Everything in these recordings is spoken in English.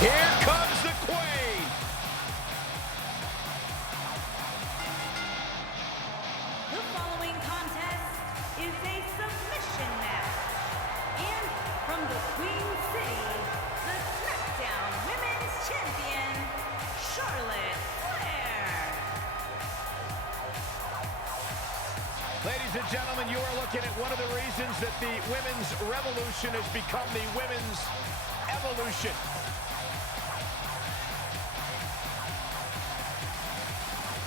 Here comes the Queen. The following contest is a submission match. And from the Queen City, the SmackDown Women's Champion, Charlotte Flair. Ladies and gentlemen, you are looking at one of the reasons that the women's revolution has become the women's evolution.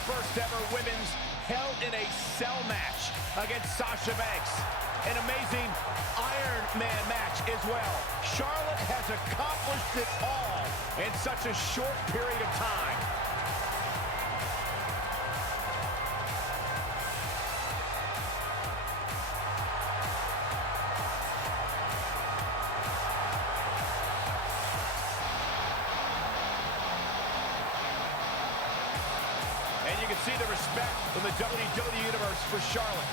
First ever women's Hell in a Cell match against Sasha Banks. An amazing Iron Man match as well. Charlotte has accomplished it all in such a short period of time. And you can see the respect from the WWE Universe for Charlotte.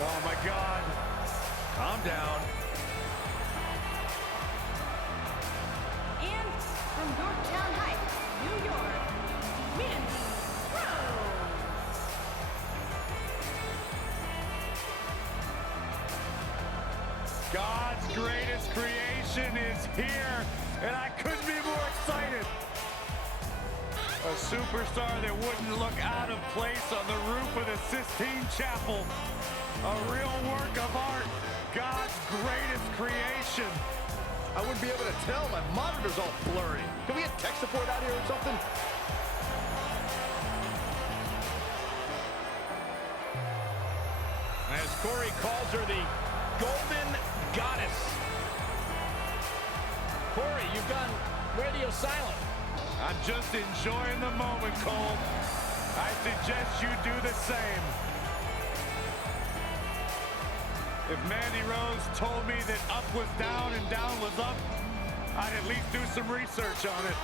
Oh my God. Calm down. And from Yorktown Heights, New York, Mandy Rose. God's greatest creation is here, and I couldn't be more excited. A superstar that wouldn't look out of place on the roof of the Sistine Chapel. A real work of art. God's greatest creation. I wouldn't be able to tell. My monitor's all blurry. Can we get tech support out here or something? As Corey calls her the Golden Goddess. Corey, you've gone radio silent. I'm just enjoying the moment, Cole. I suggest you do the same. If Mandy Rose told me that up was down and down was up, I'd at least do some research on it.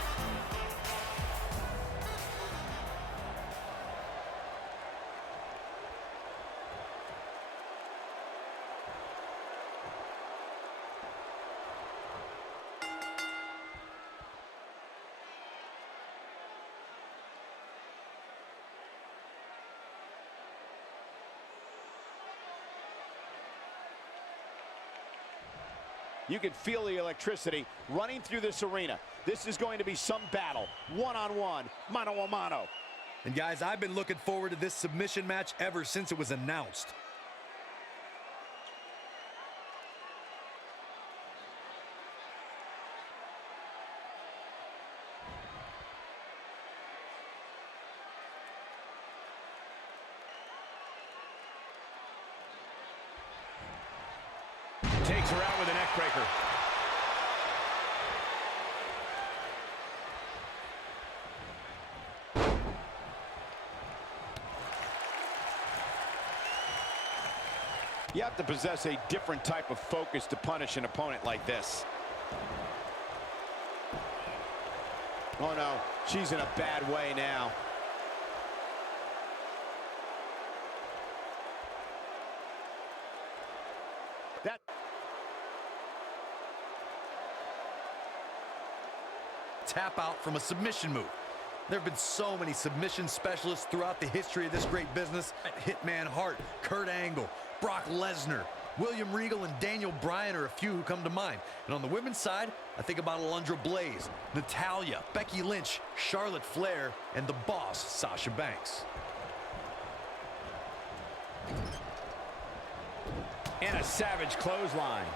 You can feel the electricity running through this arena. This is going to be some battle. One-on-one, mano-a-mano. And guys, I've been looking forward to this submission match ever since it was announced. Takes her out with a neck breaker. You have to possess a different type of focus to punish an opponent like this. Oh no, she's in a bad way now. That Tap out from a submission move. There have been so many submission specialists throughout the history of this great business. Hitman Hart, Kurt Angle, Brock Lesnar, William Regal, and Daniel Bryan are a few who come to mind. And on the women's side, I think about Alundra Blaze, Natalya, Becky Lynch, Charlotte Flair, and the boss, Sasha Banks. and a savage clothesline.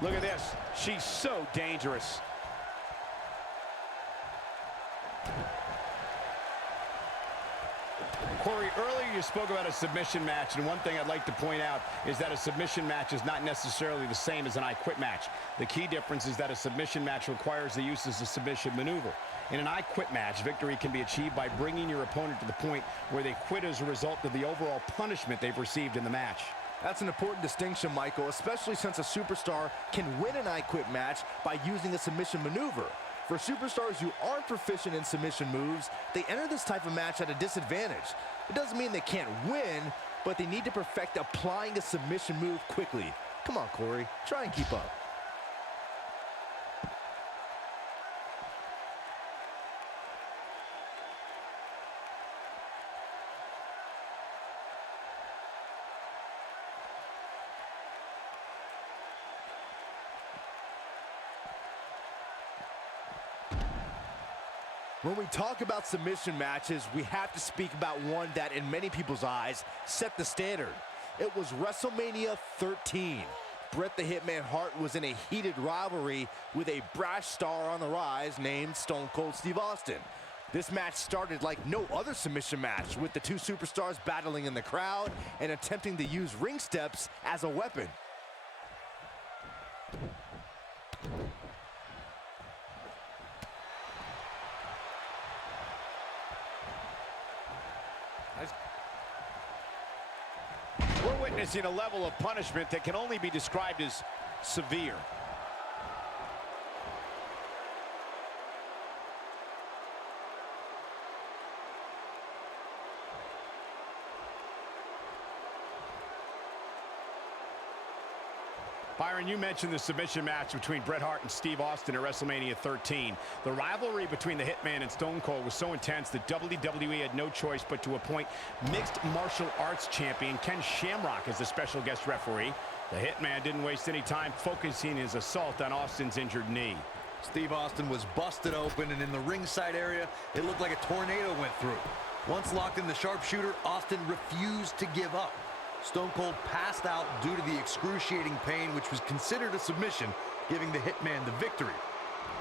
Look at this. She's so dangerous. Corey, earlier you spoke about a submission match, and one thing I'd like to point out is that a submission match is not necessarily the same as an I Quit match. The key difference is that a submission match requires the use of a submission maneuver. In an I Quit match, victory can be achieved by bringing your opponent to the point where they quit as a result of the overall punishment they've received in the match. That's an important distinction, Michael, especially since a superstar can win an I Quit match by using a submission maneuver. For superstars who aren't proficient in submission moves, they enter this type of match at a disadvantage. It doesn't mean they can't win, but they need to perfect applying a submission move quickly. Come on, Corey, try and keep up. When we talk about submission matches, we have to speak about one that, in many people's eyes, set the standard. It was WrestleMania 13. Bret the Hitman Hart was in a heated rivalry with a brash star on the rise named Stone Cold Steve Austin. This match started like no other submission match, with the two superstars battling in the crowd and attempting to use ring steps as a weapon. We're witnessing a level of punishment that can only be described as severe. Byron, you mentioned the submission match between Bret Hart and Steve Austin at WrestleMania 13. The rivalry between the Hitman and Stone Cold was so intense that WWE had no choice but to appoint mixed martial arts champion Ken Shamrock as the special guest referee. The Hitman didn't waste any time focusing his assault on Austin's injured knee. Steve Austin was busted open, and in the ringside area, it looked like a tornado went through. Once locked in the sharpshooter, Austin refused to give up. Stone Cold passed out due to the excruciating pain, which was considered a submission, giving the Hitman the victory.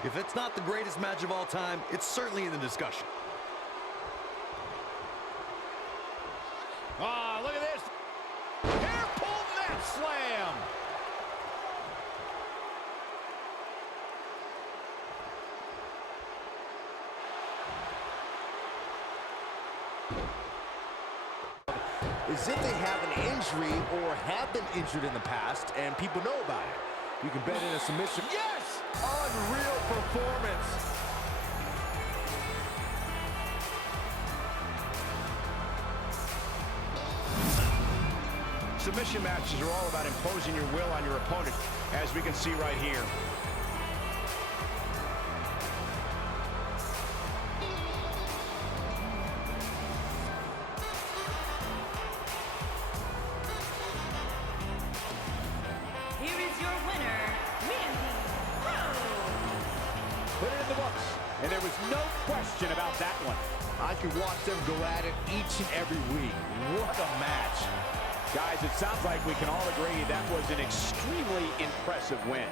If it's not the greatest match of all time, it's certainly in the discussion. Ah, look at this. Hair pull mat slam. As if they have an injury or have been injured in the past and people know about it. You can bet in a submission. Yes! Unreal performance. Submission matches are all about imposing your will on your opponent, as we can see right here. Here is your winner, Mandy. Put it in the books, and there was no question about that one. I could watch them go at it each and every week. What a match. Guys, it sounds like we can all agree that was an extremely impressive win.